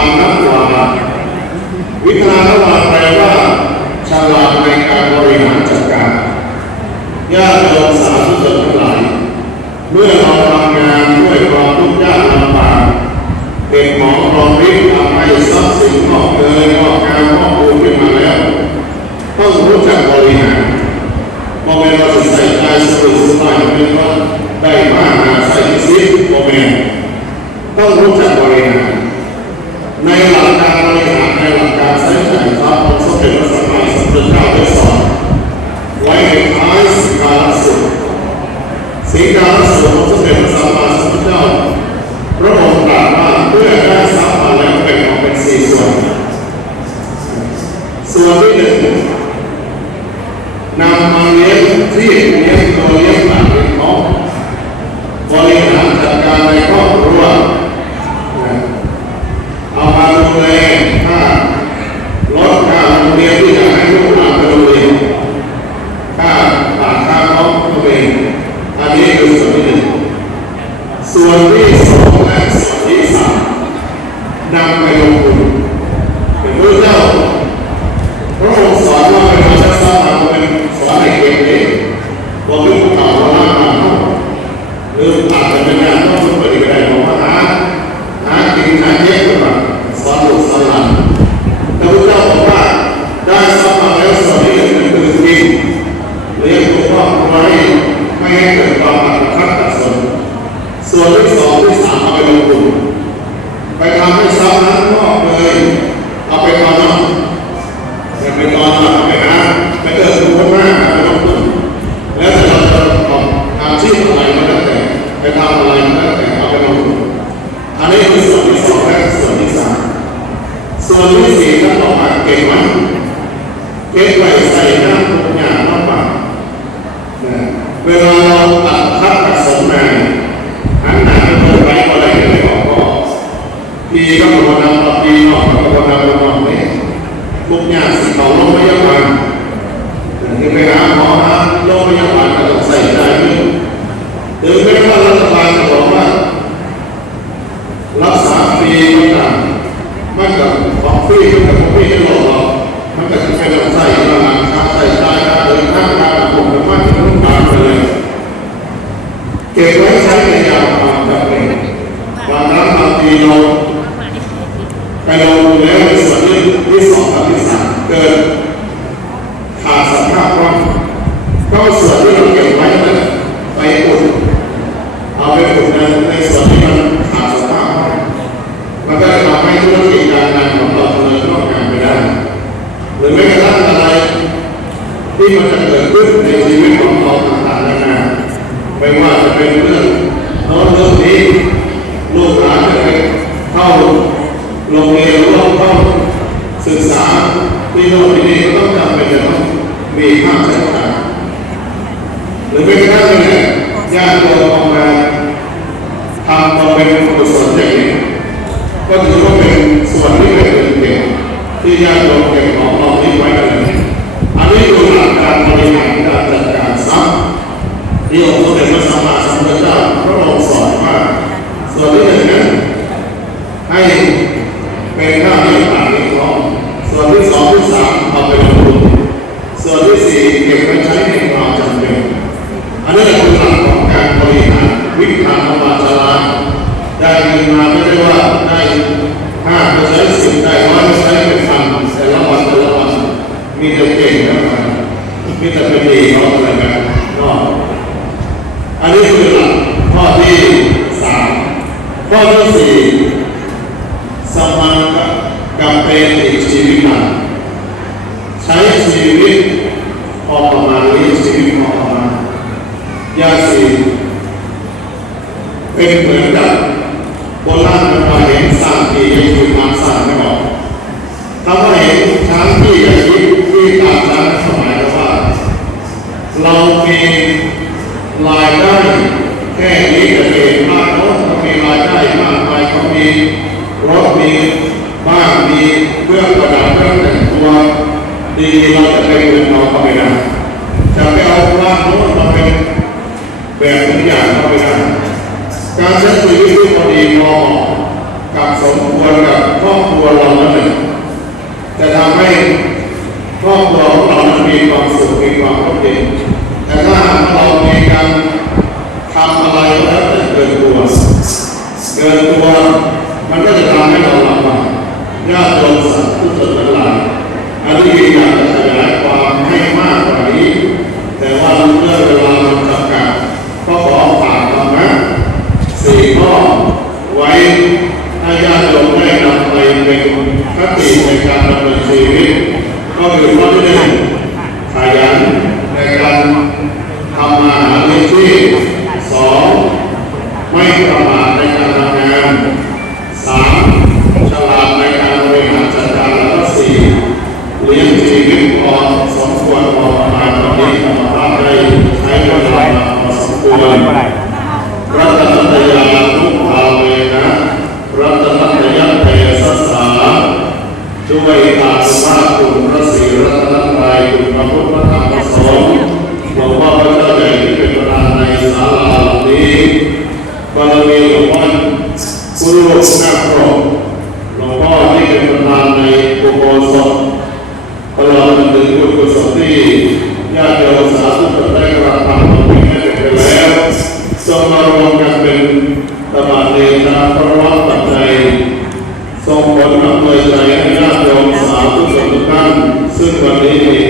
ามนักวาวิธานวาแปลว่าฉลาดในการบริหารจัดการญาติโยมสาธุชนทั้งหลายเมื่อเราทำงานด้วยความทุกข์ยากลำบากเด็กหมอรองริบทำให้ทรัพย์สินงอกเกินงอกงามงอกปูขึ้นมาแล้วต้องรู้จักบริหารโมเมนต์เราจะใส่ใจสุดสุดหน่อยเป็นว่าได้มากนะใส่ซิปโมเมนต์ต้องรู้จักบริหาร ในหลักการบริหารในหลักการใช้จ่ายทรัพย์ของสมเด็จพระสัมมาสัมพุทธเจ้าได้สอนไว้ในท้ายสิกขาสุดสิกขาสุดของสมเด็จพระสัมมาสัมพุทธเจ้าพระองค์ตรัสว่าเมื่อได้ทรัพย์มาแล้วแบ่งออกเป็นสี่ส่วน ส่วนที่หนึ่งนำมาเลี้ยงที่เลี้ยงตัวเลี้ยงหลานเลี้ยงน้องบริหารจัดการในครอบครัวนะเอามาดูแลค่ารถค่าโรงเรียนที่อยากให้ลูกหลานไปโรงเรียนค่า ปากค่าน้องตัวเองอันนี้คือส่วนที่หนึ่งส่วนที่สองและส่วนที่สามนำไปลงทุนเป็นพระเจ้า พระองค์สอนว่าเป็นราชาสมาเป็นสอนให้เก็บเองบอกเรื่องเก่าว่าหน้ามาหรืออาจจะเป็นงานต้องฝึกปฏิบัติของมหาหากินหาเย็บกันแบบสอนลูกสอนหลานแต่พระเจ้าบอกว่าได้สอนมาแล้วสอนให้เป็นคือกินเลี้ยงตัวครอบครัวให้ไม่ให้เกิดความอัตคัดตัดสนส่วนที่สองที่สามเอาไปลงทุนไปทำให้ทรัพย์นั้นงอกเลยเอาไปทำเนาะ อย่าไปตอนหลับไปหาไปเกิดทุกข์มากไปลงทุนแล้วจะเราจะทำอาชีพอะไรก็แล้วแต่ไปทำอะไรก็แล้วแต่เอาไปลงทุนอันนี้คือส่วนที่สองและส่วนที่สามส่วนที่สี่ท่านบอกว่าเก็บไว้เก็บไว้ใส่น้ำทุกอย่างมากกว่านะเวลาเราตัดทับตัดสมมาหันหน้าไปเปิดไว้ก็ได้ไม่ออกก็ปีก็ภาวนาต่อปีออกก็ภาวนาต่อปีทุกอย่างสิเขาโรงพยาบาลถึงไปหาหมอหาโรงพยาบาลก็ต้องใส่ใจด้วยถึงแม้ว่ารัฐบาลจะบอกว่า รักษาฟรีมันก็มันก็ของฟรีมันก็ของฟรีไม่หลอกหรอกมันก็จะเป็นต้องใส่ประมาณค่าใส่ใจค่าเดินทางค่าผมก็ว่าจะต้องการไปเลย เก็บไว้ใช้ในยามความจำเป็นบางครั้งบางทีเรา ไปลงทุนแล้วในส่วนที่ที่สองกับที่สามเกิดขาดสภาพคล่องก็ส่วนที่เราเก็บไว้นั้นไปอุดเอาไปอุดในในส่วนที่มันขาดสภาพมันก็จะทำให้ธุรกิจการงานของเราดำเนินงอกามไปได้หรือแม้กระทั่งอะไรที่มันจะเกิดขึ้นในชีวิตของเราต่างๆนานาไม่ว่าจะเป็นเรื่องโน้นเรื่องนี้ลูกหลานจะไปเข้าโรง เรียนร่วมต้องศึกษาที่โน่นที่นี่ก็ต้องจำเป็นจะต้องมีค่าใช้จ่าหรือไม่กระทั่งเนี่ยญาติโยมออกมาทำมาเป็นกุศลอย่างนี้ก็ถือว่าเป็นส่วนที่เป็นเก่งที่ญาติโยมเก็บของเราที่ไว้กันเลยอันนี้คือหลักการบริหารการจัดการทรัพย์ที่องค์สมเด็จพระสัมมาสัมพุทธเจ้าพระองค์สอนว่าส่วนที่หนึ่งนั้น ให้เป็นค่าเลี้ยงปากเลี้ยงท้องส่วนที่สองที่สามเอาไปลงทุนส่วนที่สี่เก็บไว้ใช้ในความจำเป็น อันนี้คือหลักของการบริหารวิถีธรรมชาลาได้เงินมาไม่ได้ว่าได้ห้าไปใช้สิบได้ร้อยไปใช้เป็นพันแต่ละวันแต่ละวันมีแต่เก่งนะครับมีแต่เป็นดีเขาอะไรกันก็อันนี้คือหลักข้อที่สามข้อที่สี่ สมากับเป็นอีกชีวิตหนึ่งใช้ชีวิตพอประมาณนี้ชีวิตพอประมาณยา สีเป็นเหมือนกับโบราณมันมาเห็นสางที่ยังอยู่มาสางไม่บอกถ้าว่าเห็นช้างที่อย่างนี้ที่ตามช้างสมัยแล้วว่า เรามีรายได้แค่นี้จะเห็นมากเขามีรายได้มากไปเขามีรถมีบ้านมีเครื่องประดับเครื่องแต่งตัวดีเราจะไปเงินเราก็ไม่ได้จะไปเอาบ้านโน้นมาเป็น แบบทุกอย่างก็ไม่ได้การใช้ชีวิตที่พอดีพอเหมาะกับสมควรกับครอบครัวเราหนึ่งจะทำให้ครอบครัวของเรามีความสุขมีความร่มเย็นแต่ถ้าหากเรามีการทำอะไรแล้วแต่เกินตัว เกินตัวมันก็จะทำให้เราลำบากญาติโยมสัตว์ทุกชนทั้งหลายอันนี้อยากจะขยายความให้มากกว่านี้ แต่ว่าเมื่อเวลามันจำกัดก็ขอฝากธรรมะสี่ข้อไว้ให้ญาติโยมได้นำไปเป็นคติในการดำเนินชีวิต ก็ คือข้อที่หนึ่งขยันในการทำมาหาเลี้ยงชีพสอง ไม่ประมาทในการทำงานสามฉลาดในการบริหารจัดการแล้วก็สี่เลี้ยงชีวิตพอสมควรพอประมาณตอนนี้ธรรมภาพได้ใช้เวลามาพอสมควรรัตนตยาทุกภาเวนะรัตนตยเทสัสสา ตาสุภาพคุณพระศรีรัตนตรัยคุณพระพุทธธรรมพระสงฆ์หลวงพ่อพระเจ้าใหญ่ที่เป็นประธานในศาลาหลังนี้บารมีหลวงพ่อผู้ร่วมหน้าพระองค์หลวงพ่อที่เป็นประธานในอุโบสถตลอดจนถึงบุญกุศลที่ญาติโยมสาธุชนได้กระทำมาเป็นแม่เป็นไปแล้วทรงมารวมกันเป็นตบะเนตาพระวัตปัจจัยทรงผลอำนวยใจ Amen.